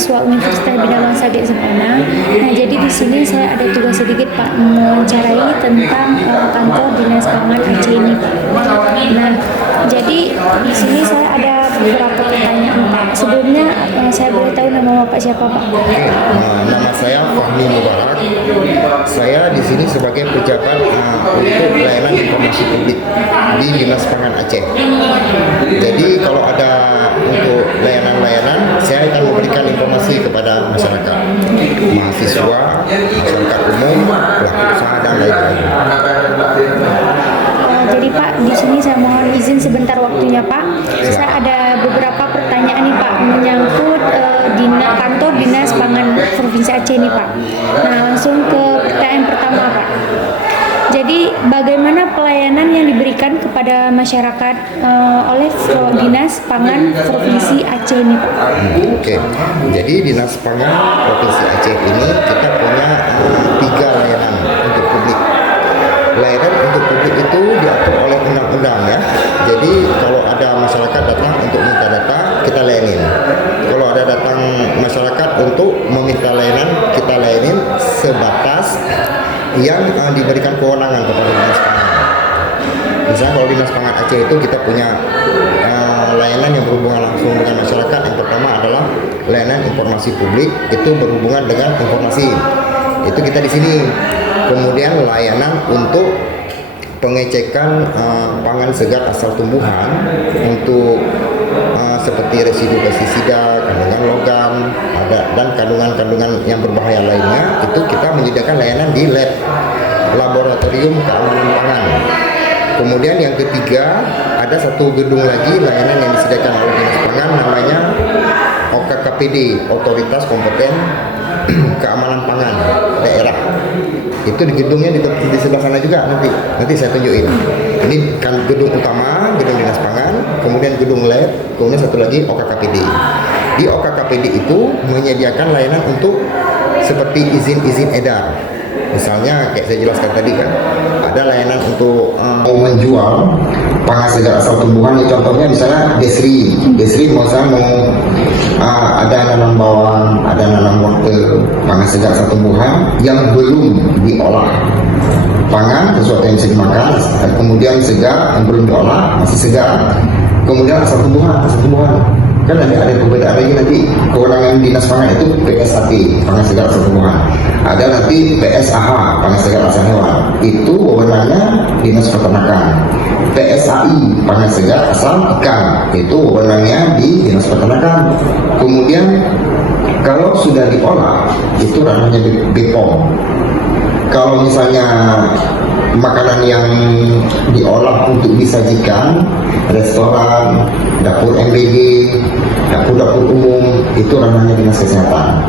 mahasiswa Universitas Bina Bangsa GIK Sempena. Nah, jadi di sini saya ada tugas sedikit Pak, mewawancarai tentang kantor Dinas Pangan Aceh ini Pak. Nah, jadi di sini saya ada beberapa pertanyaan Pak. Sebelumnya saya boleh tahu nama Bapak siapa Pak? Nama saya Fahmi Mubarak. Saya di sini sebagai pejabat untuk layanan informasi publik di Dinas Pangan Aceh. Jadi kalau ada untuk layanan-layanan, saya akan memberikan informasi kepada masyarakat, mahasiswa, masyarakat umum, pelaku usaha dan lain-lain. Jadi Pak, di sini saya mohon izin sebentar waktunya Pak. Saya ada beberapa pertanyaan nih Pak menyangkut kantor Dinas Pangan Provinsi Aceh ini Pak. Nah, langsung ke pertanyaan pertama Pak. Jadi bagaimana pelayanan yang diberikan kepada masyarakat oleh Dinas Pangan Provinsi Aceh ini Pak? Oke, jadi Dinas Pangan Provinsi Aceh ini kita punya 3 layanan untuk publik. Layanan untuk publik itu diatur oleh undang-undang ya. Jadi kalau ada masyarakat datang untuk minta data, kita layanin. Kalau ada datang masyarakat untuk meminta layanan, kita layanin sebatas yang diberikan kewenangan kepada Dinas Pangan. Misalnya kalau Dinas Pangan Aceh itu kita punya layanan yang berhubungan langsung dengan masyarakat. Yang pertama adalah layanan informasi publik, itu berhubungan dengan informasi. Itu kita di sini. Kemudian layanan untuk pengecekan pangan segar asal tumbuhan untuk seperti residu pestisida, kandungan logam, dan kandungan-kandungan yang berbahaya lainnya, itu kita menyediakan layanan di lab, laboratorium keamanan pangan. Kemudian yang ketiga, ada satu gedung lagi layanan yang disediakan oleh Dinas Pangan, namanya OKKPD, Otoritas Kompeten Keamanan Pangan Daerah. Itu di gedungnya di sebelah sana juga, nanti saya tunjukin. Ini kan gedung utama, gedung Dinas Pangan, kemudian gedung lab, kemudian satu lagi OKKPD. Di OKKPD itu menyediakan layanan untuk seperti izin-izin edar. Misalnya kayak saya jelaskan tadi kan, ada layanan untuk menjual pangan segar asal tumbuhan. Contohnya misalnya Desri mau ada nanam bawang, ada nanam wortel, pangan segar asal tumbuhan yang belum diolah. Pangan sesuatu yang bisa dimakan, kemudian segar yang belum diolah masih segar, kemudian asal tumbuhan. Kan ada perbedaan lagi nanti. Kewenangan Dinas Pangan itu PSAT, pangan segar asal tumbuhan. Ada nanti PSAH, pangan segar asal hewan. Itu wewenangnya Dinas Peternakan. PSAI, pangan segar asal ikan. Itu wewenangnya di Dinas Peternakan. Kemudian kalau sudah diolah, itu ranahnya BPOM. Kalau misalnya makanan yang diolah untuk disajikan, restoran, dapur MBG, dapur umum, itu ranahnya Dinas Kesehatan.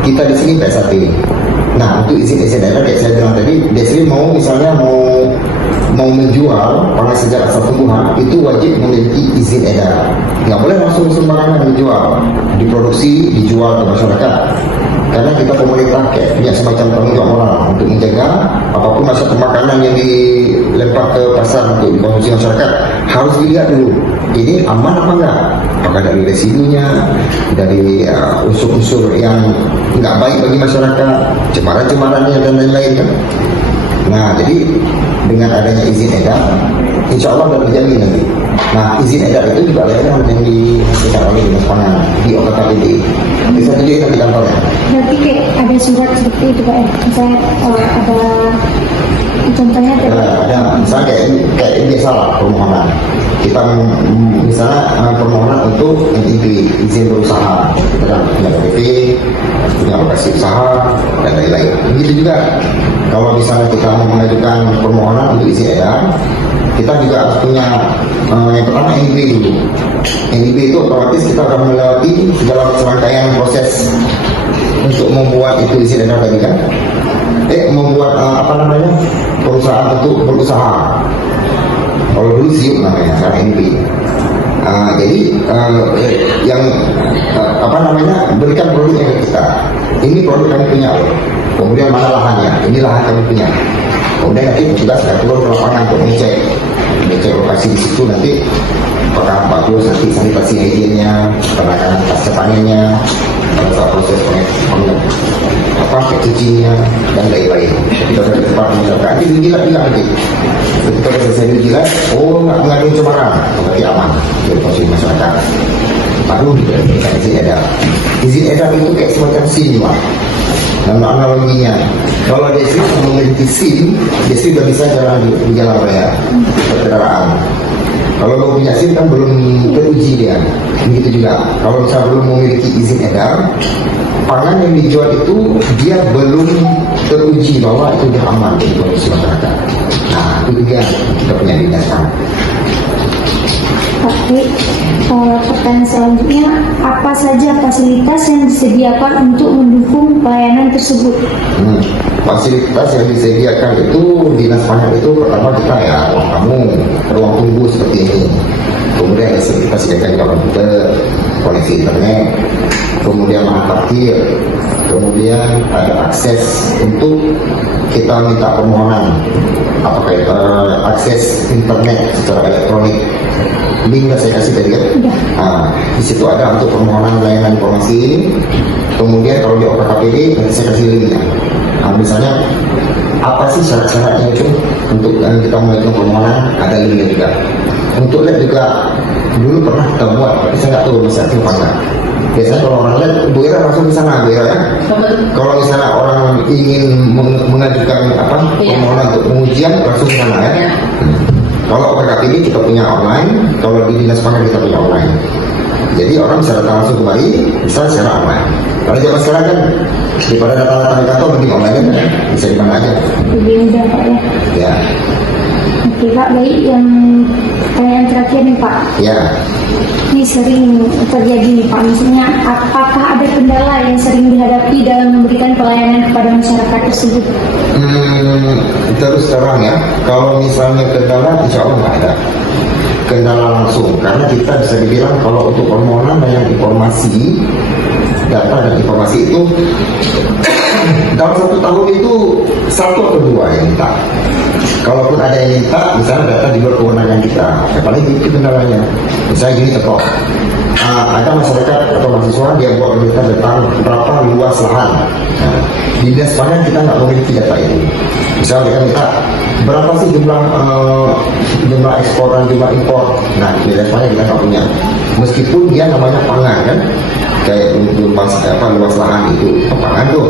Kita di sini PSAT. Nah, untuk izin daerah kayak saya bilang tadi, Desri mau menjual pangan segar asal tumbuhan, itu wajib memiliki izin edar. Nggak boleh langsung sembarangan dijual, diproduksi, dijual ke masyarakat. Karena kita pemerintah kayak punya semacam tanggung jawab moral untuk menjaga apapun masalah makanan yang dilempar ke pasar untuk dikonsumsi masyarakat, harus dilihat dulu ini aman apa enggak, apakah dari residunya, dari unsur-unsur yang nggak baik bagi masyarakat, cemaran-cemarannya dan lain-lain kan. Nah, jadi dengan adanya izin edar, insya Allah sudah terjamin nanti. Nah, izin edar itu juga layanan yang dihasilkan oleh Dinas Pangan di OKKPD. Bisa tunjukin nanti kantornya. Berarti kayak ada surat seperti itu Pak, misalnya ada contohnya ada misalnya kayak biasa lah permohonan. Kita misalnya permohonan untuk NIB, izin berusaha, kita kan punya KTP, punya lokasi usaha dan lain-lain. Begitu juga kalau misalnya kita mau mengajukan permohonan untuk izin edar, kita juga harus punya yang pertama NIB dulu. NIB itu otomatis kita akan melewati dalam serangkaian proses untuk membuat itu izin edar tadi kan. Membuat perusahaan untuk berusaha. Kalau dulu SIUP namanya, sekarang NIB. Jadi yang berikan produknya ke kita. Ini produk kami punya, kemudian mana lahannya, ini lahan kami punya. Kemudian nanti petugas akan turun ke lapangan untuk mengecek lokasi di situ, nanti apakah bagus nanti sanitasi higiennya, penanganan pasca panennya, proses packagingnya dan lain-lain. Kita sudah cepat menyiapkan. Nanti dijilat juga nanti. Ketika selesai dijilat, nggak mengandung cemaran, berarti aman dari konsumsi masyarakat. Baru diberikan izin edar. Izin edar itu kayak semacam SIM, Pak. Dan analoginya, kalau dia sudah memiliki SIM, dia sudah bisa jalan di jalan raya, kendaraan. Kalau belum punya SIM kan belum teruji dia. Begitu juga. Kalau misalnya belum memiliki izin edar, pangan yang dijual itu dia belum teruji bahwa itu sudah aman dari konsumsi masyarakat. Nah, itu juga kita punya dinas pangan. Oke, pertanyaan selanjutnya, apa saja fasilitas yang disediakan untuk mendukung pelayanan tersebut? Fasilitas yang disediakan itu dinas pangan itu pertama kita ya ruang tamu, ruang tunggu seperti ini. Kemudian kita sediakan juga komputer, koneksi internet, kemudian lahan parkir, kemudian ada akses untuk kita minta permohonan, apakah itu akses internet secara elektronik. Link saya kasih tadi ya. Di situ ada untuk permohonan layanan informasi. Kemudian kalau di OKKPD nanti saya kasih linknya. Misalnya apa sih syarat-syaratnya itu untuk kita mengajukan permohonan, ada linknya juga. Untuk lab juga dulu pernah kita buat, tapi saya nggak tahu bisa apa enggak. Biasanya kalau orang lab, Bu Ira langsung ke sana, Bu Ira ya. Kalau misalnya orang ingin mengajukan permohonan untuk pengujian langsung ke sana ya. Kalau OKKPD kita punya online, kalau di dinas pangan kita punya online. Jadi orang bisa datang langsung kembali, bisa secara online. Kalau zaman sekarang kan daripada datang-datang di kantor mending online kan, bisa di mana aja. Lebih mudah Pak ya. Ya. Oke Pak, baik, yang pertanyaan terakhir nih Pak. Ya. Ini sering terjadi nih Pak, misalnya apakah ada kendala yang sering dihadapi dalam memberikan pelayanan kepada masyarakat tersebut? Terus terang ya, kalau misalnya kendala insya Allah nggak ada kendala langsung, karena kita bisa dibilang kalau untuk permohonan banyak informasi, data dan informasi itu dalam 1 tahun itu 1 atau 2 yang minta. Kalaupun ada yang minta, misalnya data di luar kewenangan kita, paling itu kendalanya. Misalnya gini contoh, ada masyarakat atau mahasiswa dia buat berita tentang berapa luas lahan. Di dinas pangan kita nggak memiliki data itu. Misalnya kita minta berapa sih jumlah ekspor dan jumlah impor. Nah, di dinas pangan kita nggak punya. Meskipun dia namanya pangan kan, kayak luas lahan itu pangan tuh,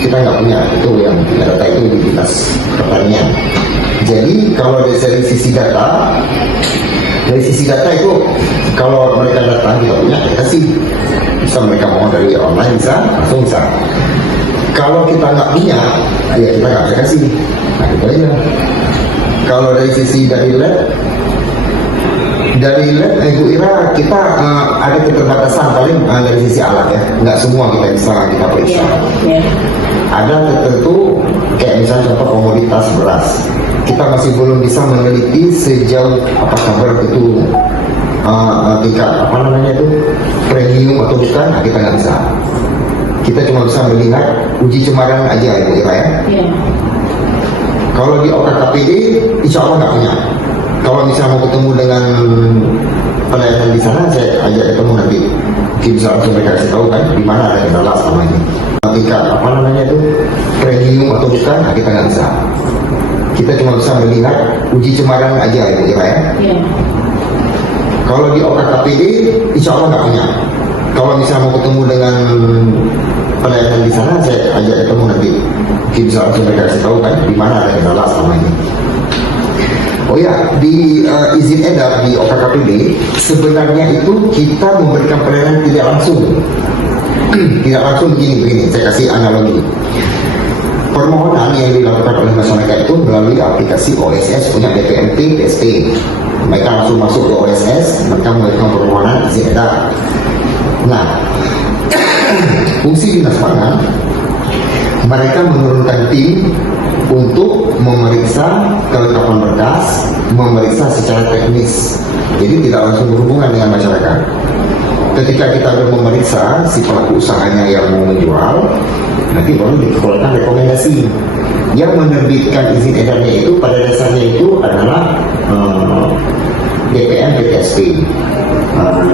kita nggak punya itu yang data itu di dinas pertanian. Jadi kalau dari sisi data itu kalau mereka datang kita punya, kita sih bisa mereka mau dari online bisa langsung bisa. Kalau kita nggak punya, ya kita nggak bisa kasih. Nah itu aja. Kalau dari sisi dari lab Ibu Ira kita ada keterbatasan paling dari sisi alat ya, nggak semua kita periksa. Ada tertentu kayak misalnya contoh komoditas beras, kita masih belum bisa meneliti sejauh apakah beras itu tingkat premium atau bukan. Nah, kita nggak bisa. Kita cuma bisa melihat uji cemaran aja Ibu Ira ya. Kalau di OKKPD insya Allah nggak punya. Kalau misalnya mau ketemu dengan pelayanan di sana, saya ajak ketemu nanti. Mungkin bisa langsung mereka kasih tahu kan di mana ada kendala selama ini. Tingkat premium atau bukan, nah, kita nggak bisa. Kita cuma bisa melihat uji cemaran aja Ibu Ira ya. Kalau di OKKPD insya Allah nggak punya. Kalau misalnya mau ketemu dengan pelayanan di sana, saya ajak ketemu nanti. Mungkin bisa langsung mereka kasih tahu kan di mana ada kendala selama ini. Oh ya, di izin edar di OKKPD sebenarnya itu kita memberikan pelayanan tidak langsung. Tidak langsung begini, saya kasih analogi. Permohonan yang dilakukan oleh masyarakat itu melalui aplikasi OSS punya BPMT, PST. Mereka langsung masuk ke OSS, mereka mengajukan permohonan izin edar. Nah, fungsi dinas pangan, mereka menurunkan tim untuk memeriksa kelengkapan berkas, memeriksa secara teknis. Jadi tidak langsung berhubungan dengan masyarakat. Ketika kita sudah memeriksa si pelaku usahanya yang mau menjual, nanti baru dikeluarkan rekomendasi. Yang menerbitkan izin edarnya itu pada dasarnya itu adalah DPM PTSP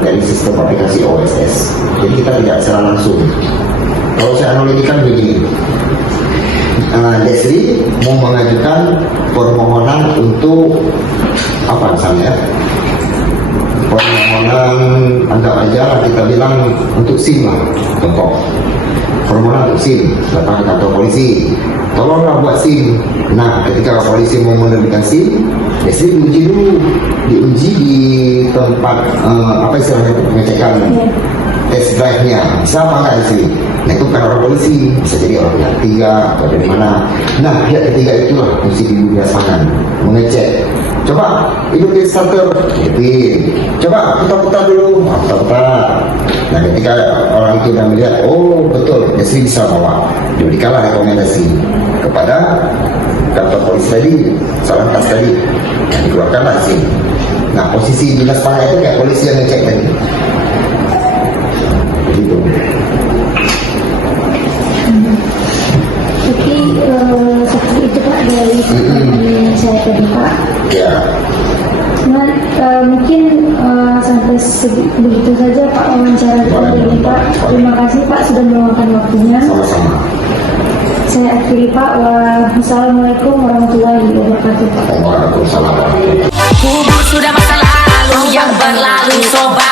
dari sistem aplikasi OSS. Jadi kita tidak secara langsung. Kalau saya analogikan begini, Desri mau mengajukan permohonan untuk apa misalnya? Permohonan anggap aja kita bilang untuk SIM lah, contoh. Permohonan untuk SIM, datang ke kantor polisi, tolonglah buat SIM. Nah, ketika polisi mau menerbitkan SIM, Desri diuji di tempat apa istilahnya pengecekan test drive-nya, bisa apa enggak Desri? Nah itu bukan orang polisi, bisa jadi orang pihak ketiga atau dari mana. Nah pihak ketiga itulah fungsi di Dinas Pangan, mengecek. Coba hidupin starter, hidupin. Coba putar-putar dulu, putar-putar. Nah ketika orang itu sudah melihat, oh betul, Desri bisa bawa, diberikanlah rekomendasi kepada kantor polisi tadi, Salantas tadi, nah, dikeluarkanlah SIM. Nah posisi Dinas Pangan itu kayak polisi yang ngecek tadi. Begitu. Jadi seperti itu Pak dari pertanyaan saya tadi Pak. Ya. Nah, mungkin sampai begitu saja Pak wawancara kali ini Pak. Terima kasih Pak sudah meluangkan waktunya. Sama-sama. Saya akhiri Pak. Wassalamualaikum warahmatullahi wabarakatuh. Waalaikumsalam. Kubur sudah masa lalu yang berlalu, coba